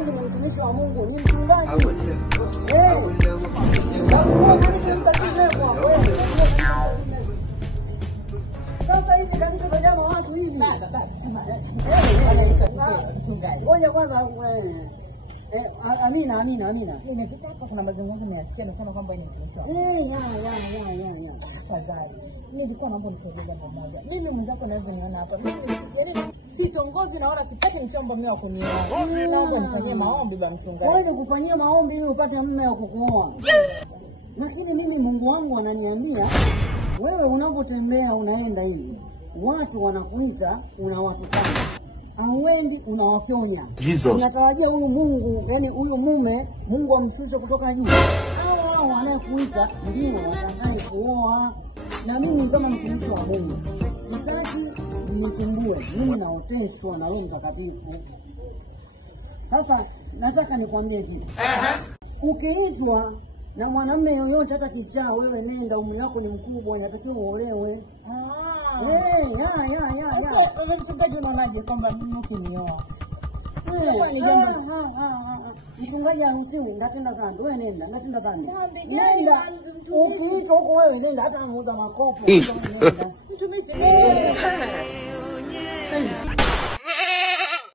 hivi ni mtumishi wa Mungu, ni mchungaji. Sasa hivi kanisa kajama watu hivi. Ngoja kwanza Amina. Nimepita hapa kuna mazungumzo nimeyasikia nasema kwamba ni mtumishi. Ya. Tafadhali. Nilikuwa naomba nisaidia jambo moja. Mimi mwenzako naweza niona hapa. Mimi sitongozi naona sipati mchombo mimi wa kunioa. Naomba nifanyie maombi bwana mchungaji. Wewe kufanyia maombi ili upate mume wa kukuoa. Lakini mimi Mungu wangu ananiambia wewe unapotembea unaenda hivi. Watu wanakuita unawatukana. Auendi unawafyonya. Unatarajia huyu Mungu, yani huyu mume Mungu amshushe kutoka juu. Hao anayekuita ndio watakaye kuoa. Na mimi kama mtumishi wa Mungu sitaki nisumbue, mimi naoteshwa na Roho Mtakatifu. Sasa nataka nikwambie hivi. Ukiitwa na mwanamume yoyote hata kichaa, wewe nenda, umri wako ni mkubwa, inatakiwa uolewe. Wewe mchungaji unaonaje kwamba mimi ukinioa? Mchungaji haruhusiwi, ngatenda dhambi. Wewe nenda, ngatenda dhambi. Nenda. Ukiitwa huko wewe nenda, hata muuza makopo. Nenda. Mtumishi.